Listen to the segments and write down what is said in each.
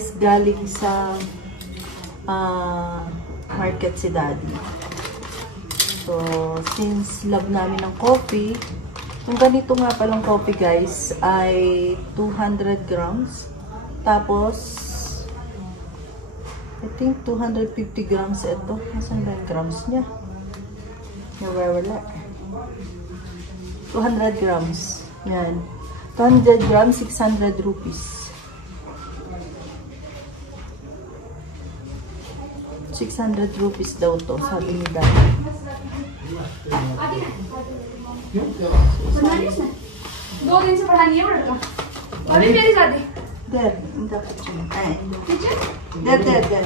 guys, galing sa market si Daddy. So, since love namin ng coffee, yung ganito nga palang coffee guys ay 200 grams. Tapos, I think 250 grams ito. Nasaan ba yung grams niya? Nawawala. 200 grams. Yan. 200 grams, 600 rupees. 600 rupees daw to, sabi ni Daddy. दो दिन से पढ़ा नहीं है लड़का अभी मेरी शादी There, in the kitchen. There.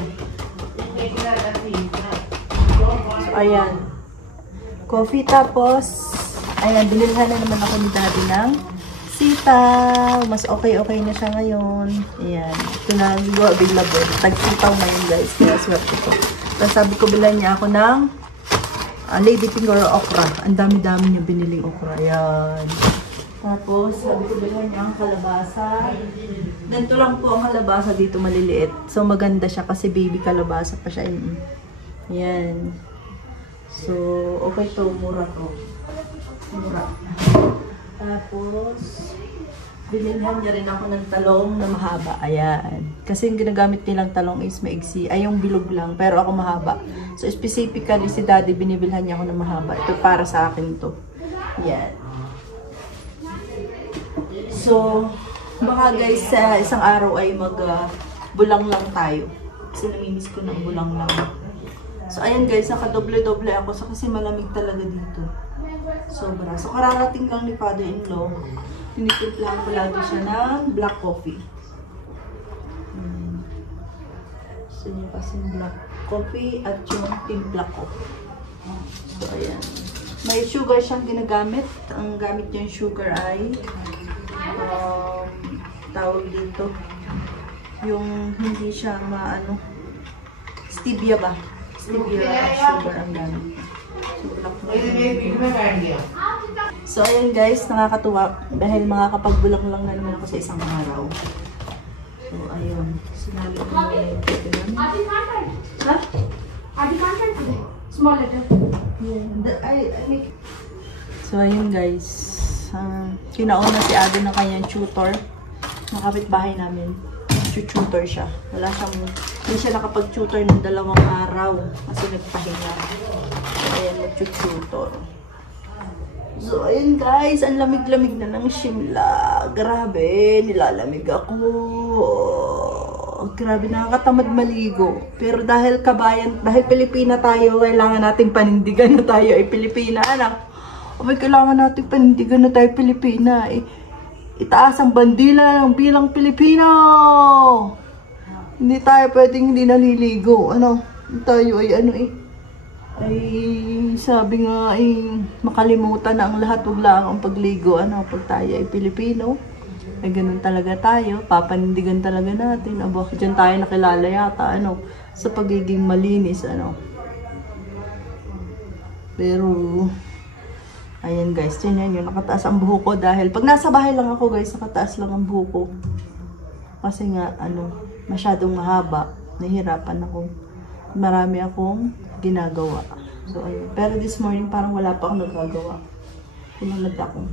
So, ayan. Coffee, tapos, ayan, binilhan na naman ako ni Daddy ng sitaw. Mas okay na siya ngayon. Ayan. Ito na, available. Tag-sitaw ngayon, guys. Kaya swerte ko. Tapos sabi ko, bilhan niya ako ng ladyfinger okra. Ang dami-dami niya biniling okra. Ayan. Tapos, sabi ko, bilhan niya ang kalabasa. Ganito lang po ang kalabasa dito, maliliit. So, maganda siya kasi baby kalabasa pa siya. Ayan. So, okay to. Mura to. Mura. Tapos, binilhan niya rin ako ng talong na mahaba. Ayan. Kasi yung ginagamit nilang talong is maigsi. Ay, yung bilog lang. Pero ako mahaba. So, specifically, si Daddy, binibilhan niya ako ng mahaba. Ito para sa akin to. Ayan. So, baka guys, sa isang araw ay mag-bulang lang tayo. Kasi namimiss ko ng bulang lang. So, ayan guys, nakadoble-doble ako. So, kasi malamig talaga dito. Sobra. So, kararating lang ni father-in-law. Tinitimplahan ko lagi siya ng black coffee. So, yun kasi black coffee at yung timpla ko. So, ayan. May sugar siyang ginagamit. Ang gamit niyang sugar ay tawag dito. Yung hindi siya maano. Stevia ba? Stevia sugar ang gamit. So, ayan guys, nakakatuwa dahil makakapagbulang lang na naman ako sa isang araw. So, ayun. Sinabi ko na yung pwede namin. Ha? Small letter. So, ayun guys. Kinauna si Ado ng kanyang tutor. Nakapit-bahay namin. Tutor siya. Hindi siya nakapag-tutor ng 2 araw. Kasi nagpahinga. So, ayan, nag-tutor. So, ayun guys. Ang lamig-lamig na ng Shimla. Grabe. Nilalamig ako. Grabe, nakakatamad maligo. Pero dahil kabayan, dahil Pilipina tayo, kailangan nating panindigan na tayo ay Pilipina, anak. Abay, kailangan nating panindigan na tayo Pilipina. Itaas ang bandila ng bilang Pilipino. Hindi tayo pwedeng hindi naliligo. Ano? Tayo ay ay sabi nga ay makalimutan na ang lahat, wag lang ang pagligo. Ano? Pag tayo ay Pilipino, ay ganun talaga tayo. Papanindigan talaga natin. Aba, dyan tayo nakilala yata. Ano? Sa pagiging malinis. Ano? Pero ayan guys, yun yun, nakataas ang buhok ko dahil pag nasa bahay lang ako guys, nakataas lang ang buhok ko. Kasi nga, masyadong mahaba. Nahihirapan ako. Marami akong ginagawa. So, ayun. Pero this morning, parang wala pa akong nagagawa. Pinamad ako.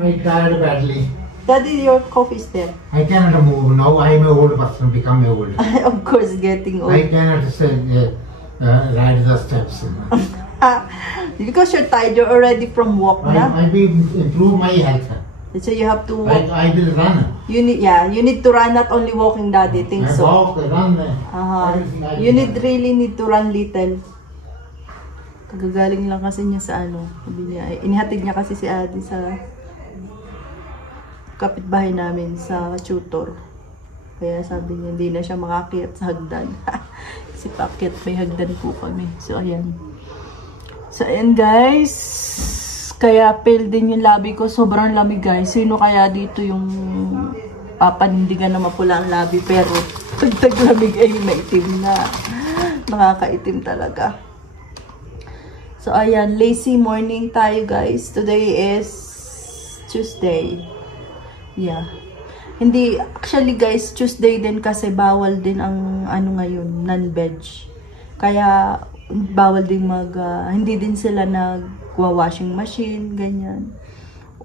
I tired badly. Daddy, your coffee is there. I cannot move now. I am an old person, become old. Of course, getting old. I cannot ride the steps. Because you're tired, you're already from walk na. I will improve my health. So you have to walk. I will run. You need to run, not only walking, Daddy. Think so. Walk, run. You really need to run little. Kagagaling lang kasi niya sa sabi niya, inihatid niya kasi si Adi sa kapitbahay namin sa tutor. Kaya sabi niya, hindi na siya makakyat sa hagdan. Kasi pakyat, may hagdan po kami. So, ayan. So, ayan guys. Kaya pale din yung labi ko. Sobrang lamig guys. Sino kaya dito yung papanindigan na mapula ang labi? Pero, pag lamig ay maitim na. Nakakaitim talaga. So, ayan. Lazy morning tayo guys. Today is Tuesday. Yeah. Hindi, actually guys, Tuesday din kasi bawal din ang ano ngayon, non-veg. Kaya bawal din hindi din sila nagwa-washing machine, ganyan.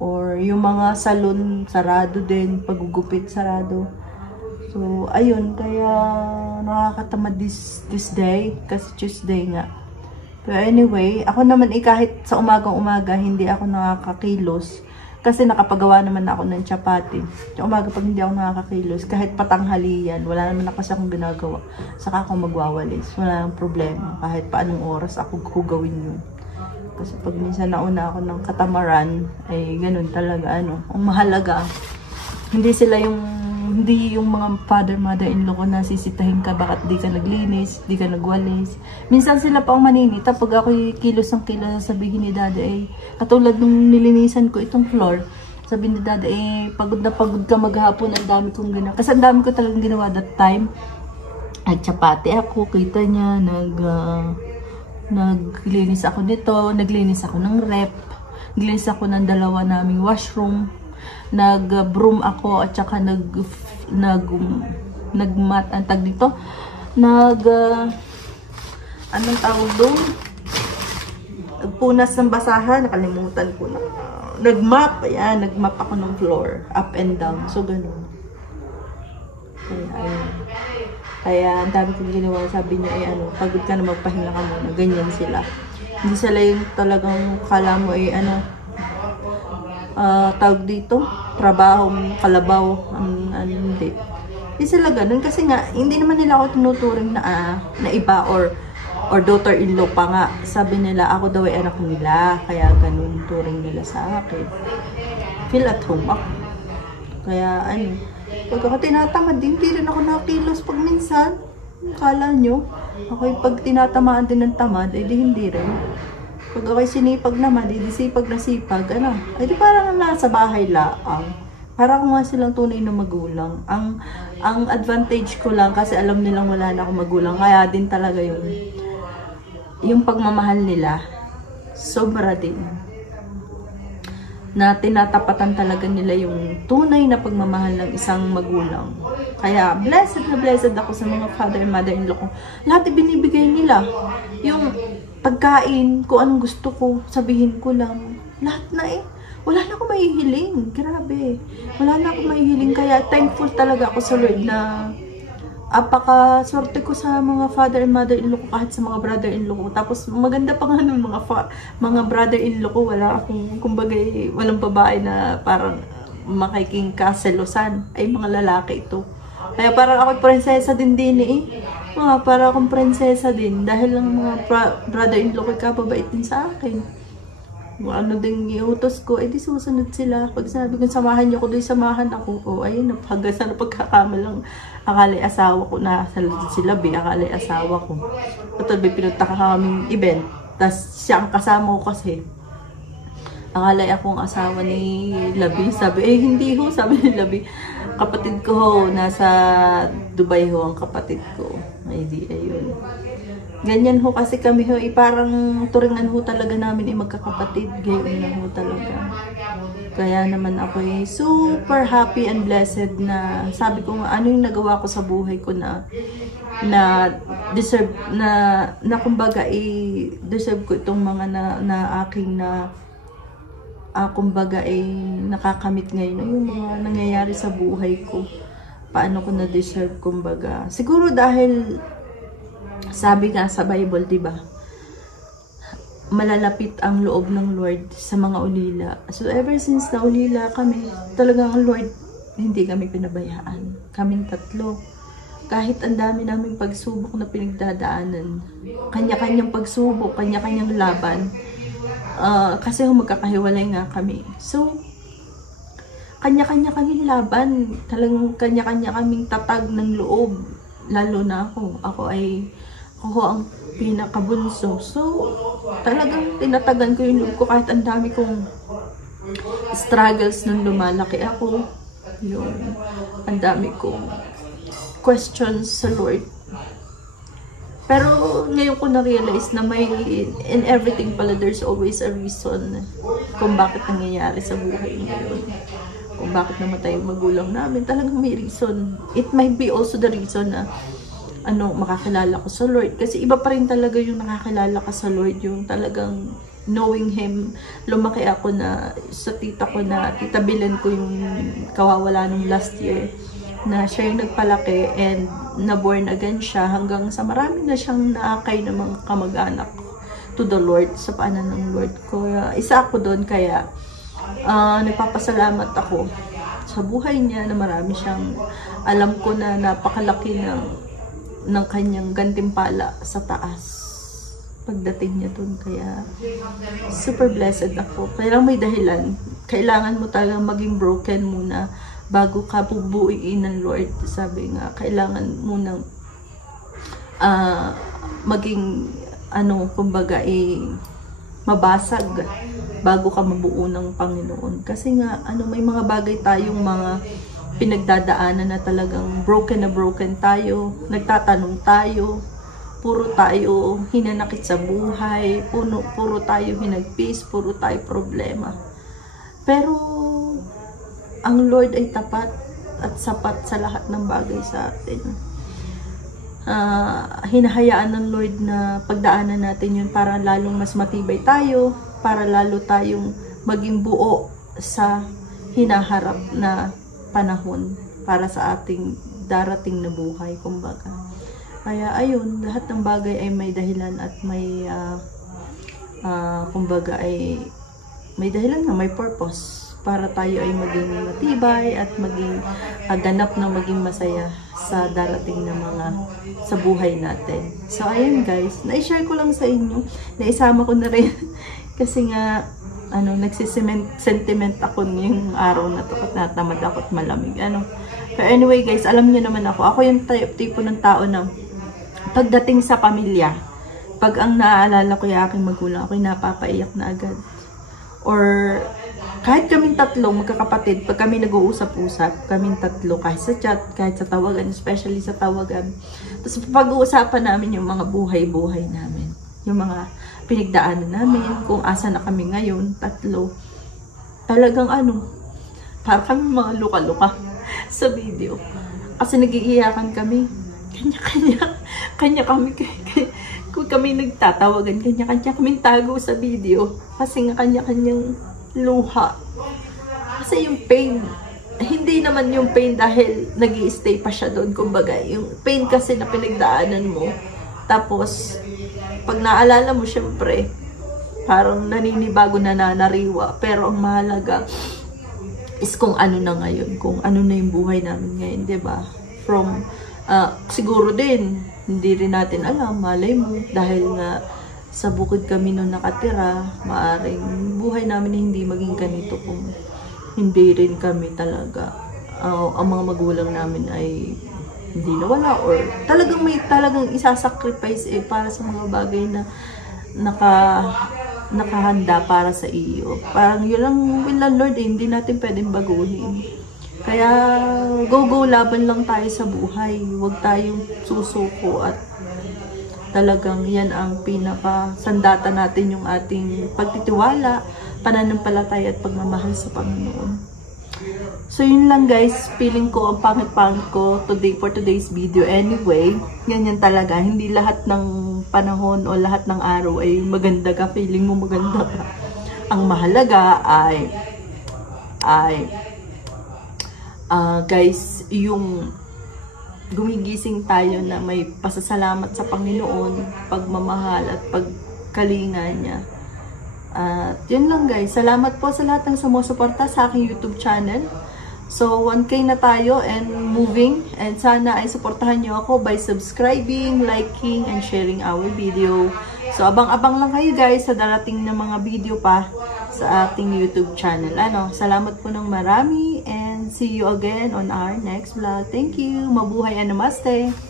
Or yung mga salon, sarado din, paggugupit, sarado. So, ayun, kaya nakakatamad this day, kasi Tuesday nga. Pero anyway, ako naman kahit sa umagang-umaga, hindi ako nakakakilos. Kasi nakapagawa naman ako ng chapati. Sa umaga pag hindi ako nakakakilos, kahit patanghalian, wala naman na kasi akong ginagawa. Saka ako magwawalis. Wala nang problema. Kahit pa anong oras ako gawin yun. Kasi pag minsan nauna ako ng katamaran, ay ganun talaga. Ang mahalaga, hindi yung mga father, mother-in-law ko na sisitahin ka, bakit di ka naglinis, di ka nagwalis. Minsan sila pa ang maninita. Pag ako'y kilos ng kilos, sabihin ni Dada, katulad nung nilinisan ko itong floor, sabihin ni Dada, pagod na pagod ka maghapon, ang dami kong ginawa. Kasi ang dami ko talagang ginawa that time. At chapati ako, kita niya, naglinis ako nito, naglinis ako ng rep, naglinis ako ng dalawa naming washroom, nag-broom ako at saka nag-mat ang tag dito. Anong tawag doon? Punas ng basahan, nakalimutan ko na. Nag-map, ayan, nag-map ako ng floor, up and down. So, ganun. Kaya, ang dami kong ginawa. Sabi niya, pagod ka na magpahinga ka muna. Ganyan sila. Hindi sila yung talagang kala mo, tawag dito, trabaho, kalabaw, hindi. Hindi sila ganun kasi nga, hindi naman nila ako tinuturing na iba or daughter-in-law pa nga. Sabi nila, ako daw ay anak nila, kaya ganun turing nila sa akin. Feel at home ako. Kaya pag ako tinatamad, hindi rin ako nakilos pag minsan. Kala nyo, ako pag tinatamaan din ng tamad, di hindi rin. Pag ako'y sinipag naman, di sipag na sipag, di parang nasa bahay laang. Para ako nga silang tunay na magulang. Ang advantage ko lang, kasi alam nilang wala na akong magulang, kaya din talaga yung pagmamahal nila, sobra din. Na tinatapatan talaga nila yung tunay na pagmamahal ng isang magulang. Kaya blessed na blessed ako sa mga father and mother-in-law ko. Lahat ibinibigay nila. Yung pagkain, kung anong gusto ko, sabihin ko lang. Lahat na wala na akong mahihiling. Grabe. Wala na akong mahihiling. Kaya thankful talaga ako sa Lord na apaka-swerte ko sa mga father and mother-in-law ko, kahit sa mga brother-in-law ko. Tapos maganda pa nga nun, mga brother-in-law ko, wala akong, kumbaga, walang babae na parang makiking kaselosan. Ay, mga lalaki ito. Kaya parang ako prinsesa din para akong prinsesa din. Dahil ang mga brother-in-law ko kapabait din sa akin. Ano din iutos ko, di susunod sila. Pag sabi ko, samahan niyo ko doon, samahan ako. Ayun, hanggang sa napagkakamalang akala'y asawa ko na sila, akala'y asawa ko. Patuloy, pinunta ka kaming event. Tapos siya ang kasama ko kasi. Akala'y akong asawa ni Labi. Sabi, hindi ho, sabi ni Labi. Kapatid ko ho, nasa Dubai ho ang kapatid ko. Ayun. Ganyan ho kasi kami ho, parang turingan ho talaga namin magkakapatid. Gayon na ho talaga. Kaya naman ako super happy and blessed na sabi ko nga, ano yung nagawa ko sa buhay ko na deserve, na kumbaga deserve ko itong mga na aking kumbaga nakakamit ngayon. Yung mga nangyayari sa buhay ko. Paano ko na-deserve kumbaga. Siguro dahil sabi nga sa Bible, diba? Malalapit ang loob ng Lord sa mga ulila. So ever since na ulila kami, talagang ang Lord, hindi kami pinabayaan. Kaming tatlo. Kahit ang dami naming pagsubok na pinagdadaanan. Kanya-kanyang pagsubok, kanya-kanyang laban. Kasi magkakahiwalay nga kami. So, kanya-kanya kaming laban. Talagang kanya-kanya kaming tatag ng loob. Lalo na ako. Ako ang pinakabunso. So, talagang tinatagan ko yung loob ko kahit ang dami kong struggles nung lumalaki ako. Ang dami kong questions sa Lord. Pero ngayon ko na-realize na in everything pala, there's always a reason kung bakit nangyayari sa buhay ngayon. kung bakit namatay yung magulang namin. Talagang may reason. It might be also the reason na makakilala ko sa Lord. Kasi iba pa rin talaga yung nakakilala ka sa Lord, yung talagang knowing Him. Lumaki ako na sa tita ko na tita Bilen ko yung kawawala nung last year, na siya yung nagpalaki and na-born again siya hanggang sa marami na siyang naakay ng mga kamag-anak to the Lord, sa paanan ng Lord ko. Isa ako doon, kaya nagpapasalamat ako sa buhay niya na marami siyang, alam ko na napakalaki ng kanyang gantimpala sa taas pagdating niya doon. Kaya super blessed ako. Kaya may dahilan. Kailangan mo talagang maging broken muna bago ka bubuuin ng Lord. Sabi nga, kailangan mo nang maging kumbaga mabasag bago ka mabuo ng Panginoon. Kasi nga, may mga bagay tayong mga pinagdadaanan na talagang broken na broken tayo, nagtatanong tayo, puro tayo hinanakit sa buhay, puro tayo hinagpis, puro tayo problema. Pero, ang Lord ay tapat at sapat sa lahat ng bagay sa atin. Hinahayaan ng Lord na pagdaanan natin yun para lalong mas matibay tayo, para lalo tayong maging buo sa hinaharap na panahon para sa ating darating na buhay, kumbaga. Kaya ayun, lahat ng bagay ay may dahilan at may kumbaga ay may dahilan na may purpose para tayo ay maging matibay at maging ganap na maging masaya sa darating na mga sa buhay natin. So ayun guys, na-share ko lang sa inyo, naisama ko na rin kasi nga nagsisentiment ako ngayong araw na to at natamad ako at malamig. Pero anyway guys, alam niyo naman ako yung tipo ng tao na pagdating sa pamilya, pag ang naaalala ko yung aking magulang, ako'y napapaiyak na agad. Or kahit kaming tatlo, magkakapatid, pag kami nag-uusap-usap, kaming tatlo, kahit sa chat, kahit sa tawagan, especially sa tawagan. Tapos pag-uusapan namin yung mga buhay-buhay namin. Yung mga pinagdaanan namin, kung asa na kami ngayon, tatlo. Talagang parang kami mga luka-luka sa video. Kasi nag-iiyakan kami. Kanya kami, kung kami nagtatawagan, kanya-kanya kaming tago sa video. Kasi nga kanya-kanyang luha. Kasi yung pain, hindi naman yung pain dahil nag-i-stay pa siya doon, kumbaga. Yung pain kasi na pinagdaanan mo, tapos pag naalala mo, syempre parang naninibago na nanariwa. Pero ang mahalaga is kung ano na ngayon, kung ano na yung buhay namin ngayon, 'di ba? From siguro din hindi rin natin alam, malay mo, dahil nga sa bukid kami nung nakatira, maaring buhay namin na hindi maging ganito kung hindi rin kami talaga, ang mga magulang namin ay hindi nawala, or talagang isasacrifice para sa mga bagay na nakahanda para sa iyo. Parang yun lang will ng Lord, hindi natin pwedeng baguhin. Kaya go laban lang tayo sa buhay, huwag tayong susuko, at talagang yan ang pinaka-sandata natin, yung ating pagtitiwala, pananampalataya at pagmamahal sa Panginoon. So yun lang guys, feeling ko ang pangit-pangit ko for today's video. Anyway, yan talaga, hindi lahat ng panahon o lahat ng araw ay maganda ka, feeling mo maganda ka. Ang mahalaga ay guys, yung gumigising tayo na may pasasalamat sa Panginoon, pagmamahal at pagkalinga niya. At yun lang guys, salamat po sa lahat ng sumusuporta sa aking YouTube channel. So 1K na tayo and moving, and sana ay suportahan nyo ako by subscribing, liking, and sharing our video. So abang-abang lang kayo guys sa darating na mga video pa sa ating YouTube channel. Salamat po ng marami, and see you again on our next vlog. Thank you. Mabuhay and namaste.